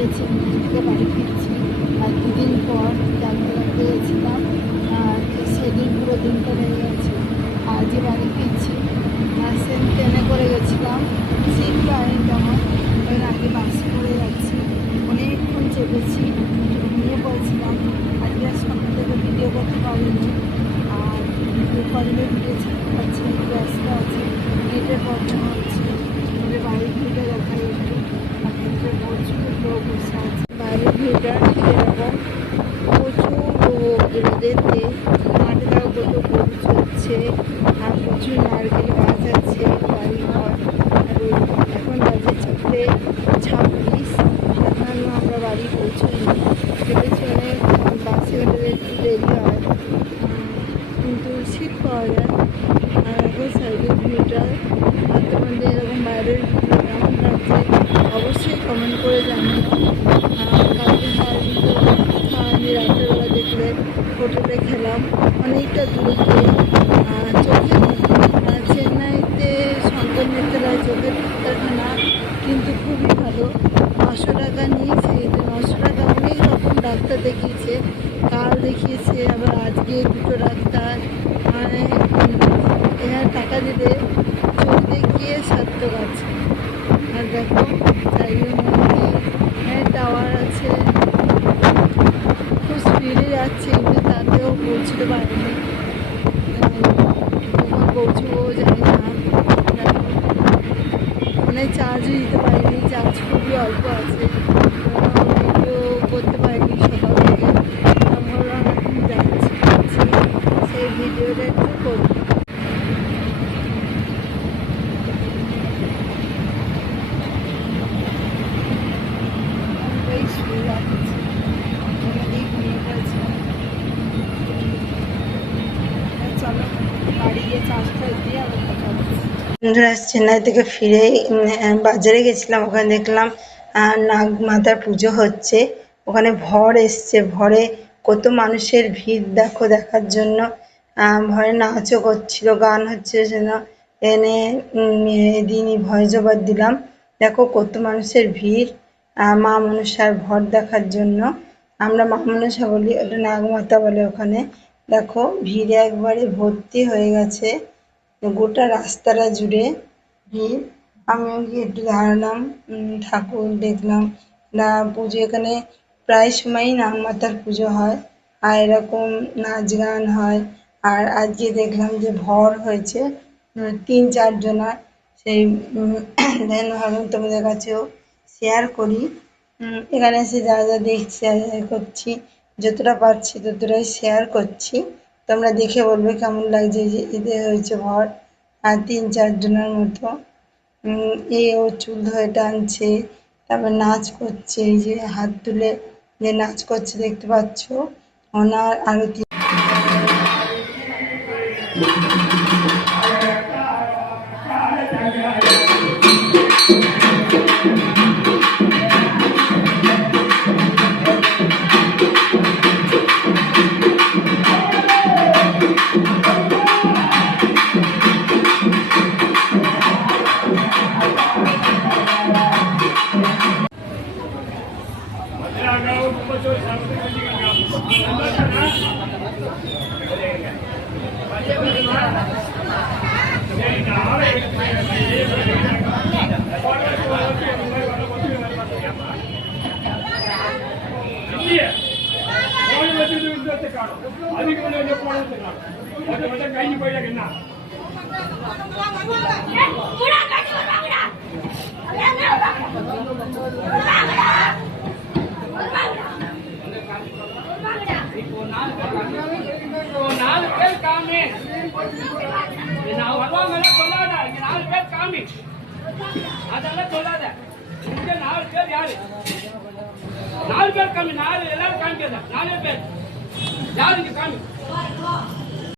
গেছি, থেকে বাড়ি ফিরছি। আর দুদিন পর ডাক্তার গিয়েছিলাম, সেদিন পুরো দিনটা রয়ে গেছে। আজই বাড়ি ফিরছি। সেদিন ট্রেনে করে গেছিলাম, সিট পাইনি তেমন, এর আগে বাসে করে যাচ্ছি। অনেকক্ষণ চেপেছি, ঘুমিয়ে পড়েছিলাম। আজকে সকাল থেকে ভিডিও করতে পারিনি, আর কলেজে ভিডিও ছাড়তে পারছি না, ব্যস্ত আছে, নেটের প্রবলেম হচ্ছে। আমাদের বাড়ির ভিড়টা দেখাই একটু, আপনাদের প্রচুর লোক বসে আছে। বাইরের ভিড়টা এরকম, প্রচুর লোক রোদেতে, মাঠেটাও কত গরু চলছে, আর প্রচুর নারকেল গাছ আছে, বাড়িঘর। আর এখন বাজে 4:26, এখনো আমরা বাড়ি পৌঁছাইনি। ভেবেছি অনেক বাসে গেলে একটু দেরি হয়, কিন্তু সিট পাওয়া যায়। আর এখন সাইডের ভিউটা, আর তোমাদের এরকম বাইরের ভিউ কেমন লাগছে অবশ্যই কমেন্ট করে জানিও। কালকে সারাদিন আমি রাত্রেবেলা দেখলে হোটেলে খেলাম, অনেকটা দূরে গিয়ে। চোখের চেন্নাইতে শঙ্কর নেত্রালয় চোখের ডাক্তারখানা কিন্তু খুবই ভালো। 900 টাকা নিয়েছে, 900 টাকা অনেক রকম ডাক্তার দেখিয়েছে, কাল দেখিয়েছে, আবার আজকে দুটো ডাক্তার। মানে এরা টাকা দিলে চোখ দেখিয়ে সার্থক আছে। আর দেখো চারিদিকে মন্দির, টাওয়ার আছে, খুব স্পিডে যাচ্ছে, কিন্তু তাতেও পৌঁছতে পারিনি। কখন পৌঁছবো জানি না। মানে চার্জও দিতে পারিনি, চার্জ খুবই অল্প আছে, ভিডিও করতে পারিনি সকাল থেকে। আমরা এখন যাচ্ছি, সেই ভিডিওটা একটু করবো। বন্ধুরা, চেন্নাই থেকে ফিরে বাজারে গেছিলাম, ওখানে দেখলাম নাগ মাতার পুজো হচ্ছে। ওখানে ভর এসছে, ভরে কত মানুষের ভিড় দেখো দেখার জন্য। ভরে নাচও করছিল, গান হচ্ছে, যেন এনে দিনই ভয় জবার দিলাম। দেখো কত মানুষের ভিড় মা মনসার ভর দেখার জন্য। আমরা মা মনসা বলি, ওটা নাগমাতা বলে ওখানে। দেখো ভিড়ে একবারে ভর্তি হয়ে গেছে, গোটা রাস্তাটা জুড়ে ভিড়। আমিও গিয়ে একটু দাঁড়ালাম, ঠাকুর দেখলাম। পুজো এখানে প্রায় সময়ই নাগমাতার পুজো হয়, আর এরকম নাচ গান হয়। আর আজকে দেখলাম যে ভর হয়েছে 3-4 জনার, সেই দেন ভাবলাম তোমাদের কাছেও শেয়ার করি। এখানে এসে যা যা দেখছি করছি, যতটা পারছি ততটাই শেয়ার করছি। তোমরা দেখে বলবে কেমন লাগছে। যে এদের হয়েছে ভর, আর 3-4 জনের মতো। ও চুল ধরে টানছে, তারপর নাচ করছে, এই যে হাত তুলে যে নাচ করছে দেখতে পাচ্ছ, ওনার আরতি। அதெல்லாம் சொல்லாத. இங்க 4 பேர் யாரு? 4 பேர் கம்மி, 4 எல்லாரும் காமிக்காத. 4 பேர் யாரு இங்க காமி?